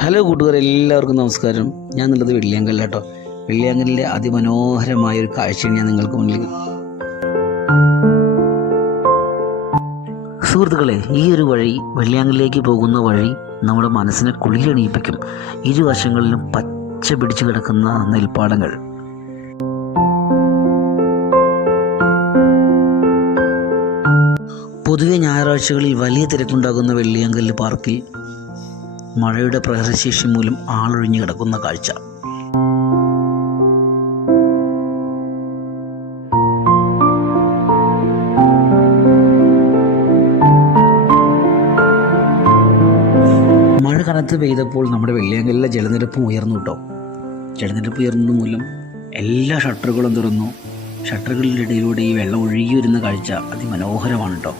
Hello കൂട്ടുകാർ, എല്ലാവർക്കും നമസ്കാരം. ഞാൻ എന്നുള്ളത് വെള്ളിയാങ്കല്ല കേട്ടോ. വെള്ളിയാങ്കലിലെ അതിമനോഹരമായ ഒരു കാഴ്ചയാണ് ഞാൻ നിങ്ങൾക്ക് മുന്നിൽ. സുഹൃത്തുക്കളെ, ഈ ഒരു വഴി, വെള്ളിയാങ്കലിലേക്ക് പോകുന്ന വഴി നമ്മുടെ മനസ്സിനെ കുളിരണിയിപ്പിക്കും. ഇരുവശങ്ങളിലും പച്ച പിടിച്ചു കിടക്കുന്ന നെൽപ്പാടങ്ങൾ. പൊതുവെ ഞായറാഴ്ചകളിൽ വലിയ തിരക്കുണ്ടാകുന്ന വെള്ളിയാങ്കല്ല് പാർക്കിൽ മഴയുടെ പ്രഹരശേഷി മൂലം ആളൊഴിഞ്ഞു കിടക്കുന്ന കാഴ്ച. മഴ കനത്ത് പെയ്തപ്പോൾ നമ്മുടെ വെള്ളിയാങ്കല്ലിലെ ജലനിരപ്പും ഉയർന്നു കേട്ടോ. ജലനിരപ്പ് ഉയർന്നത് മൂലം എല്ലാ ഷട്ടറുകളും തുറന്നു. ഷട്ടറുകളുടെ ഇടയിലൂടെ ഈ വെള്ളം ഒഴുകി വരുന്ന കാഴ്ച അതിമനോഹരമാണ് കേട്ടോ.